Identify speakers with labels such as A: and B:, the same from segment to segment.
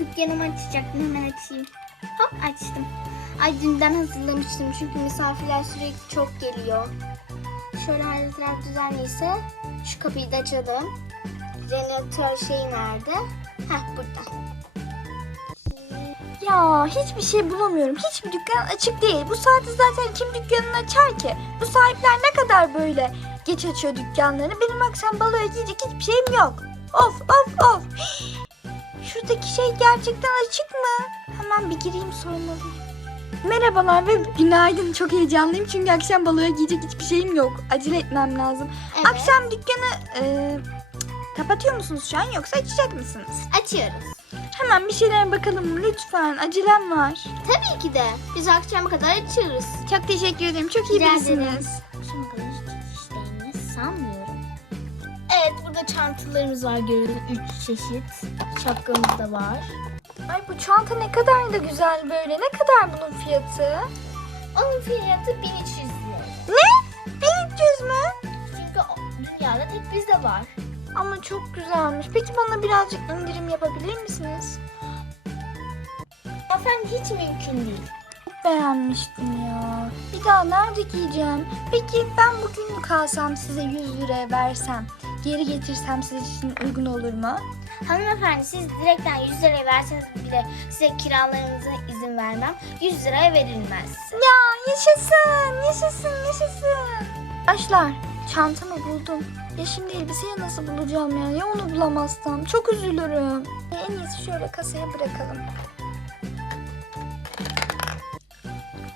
A: dükkanımı açacaktım hemen açayım. Hop açtım. Ay dünden hazırlamıştım çünkü misafirler sürekli çok geliyor. Şöyle her taraf düzenliyse şu kapıyı da açalım. Jeneratör şey nerede? Heh burada.
B: Ya hiçbir şey bulamıyorum. Hiçbir dükkan açık değil. Bu saatte zaten kim dükkanını açar ki? Bu sahipler ne kadar böyle geç açıyor dükkanlarını. Benim akşam baloya giyecek hiçbir şeyim yok. Of of of. Gerçekten açık mı? Hemen bir gireyim sormalıyım. Merhabalar ve günaydın. Çok heyecanlıyım çünkü akşam baloya giyecek hiçbir şeyim yok. Acele etmem lazım.
A: Evet.
B: Akşam dükkanı e, kapatıyor musunuz şu an yoksa açacak mısınız?
A: Açıyoruz.
B: Hemen bir şeyler bakalım lütfen. Acelem var.
A: Tabii ki de. Biz akşama kadar açıyoruz.
B: Çok teşekkür ederim. Çok iyi
A: Rica
B: birisiniz.
A: Şimdi çantalarımız var görüyoruz. Üç çeşit. Şapkamız da var.
B: Ay bu çanta ne kadar da güzel böyle. Ne kadar bunun fiyatı?
A: Onun fiyatı 1300 lira.
B: Ne? 1300 mü?
A: Çünkü dünyada tek bizde var.
B: Ama çok güzelmiş. Peki bana birazcık indirim yapabilir misiniz?
A: Efendim hiç mümkün değil.
B: Çok beğenmiştim ya. Bir daha nerede giyeceğim? Peki ben bugün kalsam size 100 liraya versem, geri getirsem sizin için uygun olur mu?
A: Hanımefendi siz direkten 100 liraya verseniz bile size kiralarınıza izin vermem. 100 liraya verilmez.
B: Ya yaşasın, yaşasın, yaşasın. Arkadaşlar çantamı buldum. Ya şimdi elbiseyi nasıl bulacağım ya? Ya onu bulamazsam? Çok üzülürüm. En iyisi şöyle kasaya bırakalım.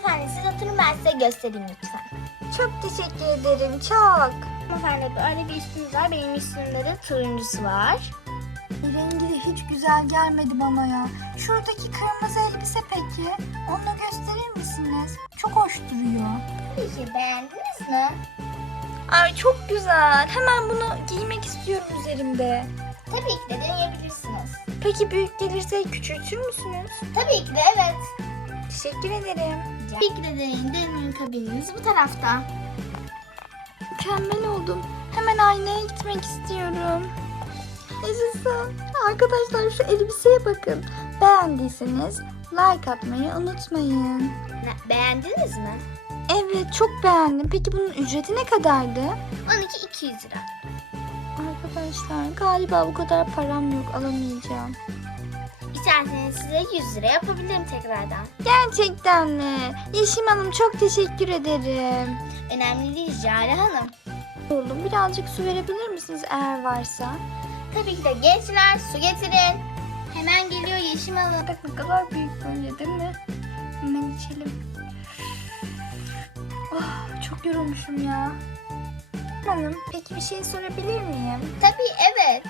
A: Efendim siz oturun ben size göstereyim lütfen.
B: Çok teşekkür ederim, çok.
A: Hanımefendi böyle bir üstümüz var. Benim üstümde de turuncusu var.
B: Rengi de hiç güzel gelmedi bana ya. Şuradaki kırmızı elbise peki? Onu gösterir misiniz? Çok hoş duruyor.
A: Tabii ki beğendiniz mi?
B: Ay çok güzel. Hemen bunu giymek istiyorum üzerimde.
A: Tabii ki de deneyebilirsiniz.
B: Peki büyük gelirse küçültür müsünüz?
A: Tabii ki de evet.
B: Teşekkür ederim.
A: Tabii ki de deneyin. Deneyin kabininiz bu tarafta.
B: Mükemmel oldum. Hemen aynaya gitmek istiyorum. Yaşasın. Arkadaşlar şu elbiseye bakın. Beğendiyseniz like atmayı unutmayın.
A: Beğendiniz mi?
B: Evet çok beğendim. Peki bunun ücreti ne kadardı?
A: 12 200 lira.
B: Arkadaşlar galiba bu kadar param yok alamayacağım.
A: İsterseniz size 100 lira yapabilirim tekrardan.
B: Gerçekten mi? Yeşim Hanım çok teşekkür ederim.
A: Önemli değil Jale Hanım.
B: Oğlum birazcık su verebilir misiniz eğer varsa?
A: Tabii ki de gençler su getirin. Hemen geliyor Yeşim Hanım.
B: Bak ne kadar büyük böyle değil mi? Hemen içelim. Oh, çok yorulmuşum ya. Hanım peki bir şey sorabilir miyim?
A: Tabii evet.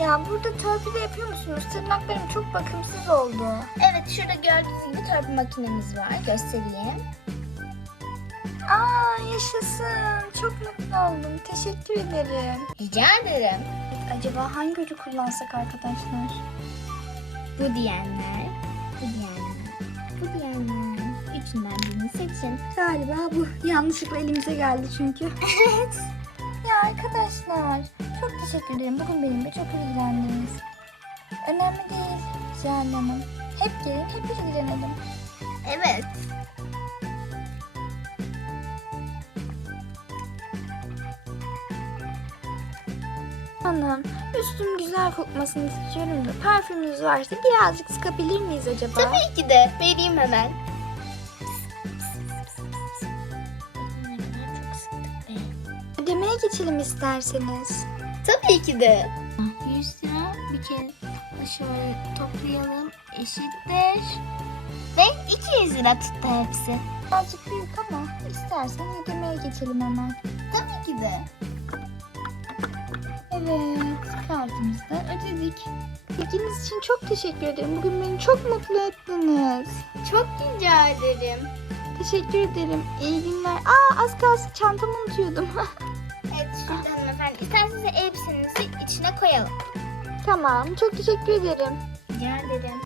B: Ya burada törpüde yapıyor musunuz? Tırnaklarım çok bakımsız oldu.
A: Evet şurada gördüğünüz gibi törpü makinemiz var. Göstereyim.
B: Aa yaşasın. Çok mutlu oldum. Teşekkür ederim.
A: Rica ederim.
B: Acaba hangi ucu kullansak arkadaşlar?
A: Bu diyenler, bu diyenler, bu diyenler. Üçünden birini seçin.
B: Galiba bu yanlışlıkla elimize geldi çünkü.
A: Evet.
B: Ya arkadaşlar çok teşekkür ederim. Bugün benimle çok ilgilendiniz. Önemli değil Hanım. Hep gelin, hep ilgilenelim.
A: Evet.
B: Hanım, üstüm güzel kokmasını istiyorum da parfümünüz varsa birazcık sıkabilir miyiz acaba?
A: Tabii ki de. Vereyim hemen.
B: Ödemeye geçelim isterseniz.
A: Tabii ki de. 100 lira bir kere şöyle toplayalım eşittir. Ve 200 lira tuttu hepsi.
B: Birazcık büyük ama istersen ödemeye geçelim hemen.
A: Tabii ki de.
B: Evet, kartımızdan ödedik. İlginiz için çok teşekkür ederim. Bugün beni çok mutlu ettiniz.
A: Çok rica ederim.
B: Teşekkür ederim. İyi günler. Aa az kalsın çantamı unutuyordum.
A: Evet şurada hanımefendi. İsterseniz elbisenizi içine koyalım.
B: tamam çok teşekkür ederim.
A: Rica ederim.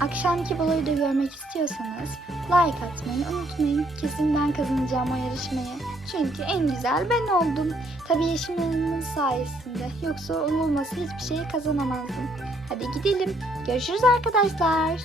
B: akşamki baloyu da görmek istiyorsanız like atmayı unutmayın. Kesin ben kazanacağım o yarışmayı. Çünkü en güzel ben oldum. Tabii Yeşim Hanım'ın sayesinde. Yoksa onun olmasa hiçbir şeyi kazanamazdım. Hadi gidelim. Görüşürüz arkadaşlar.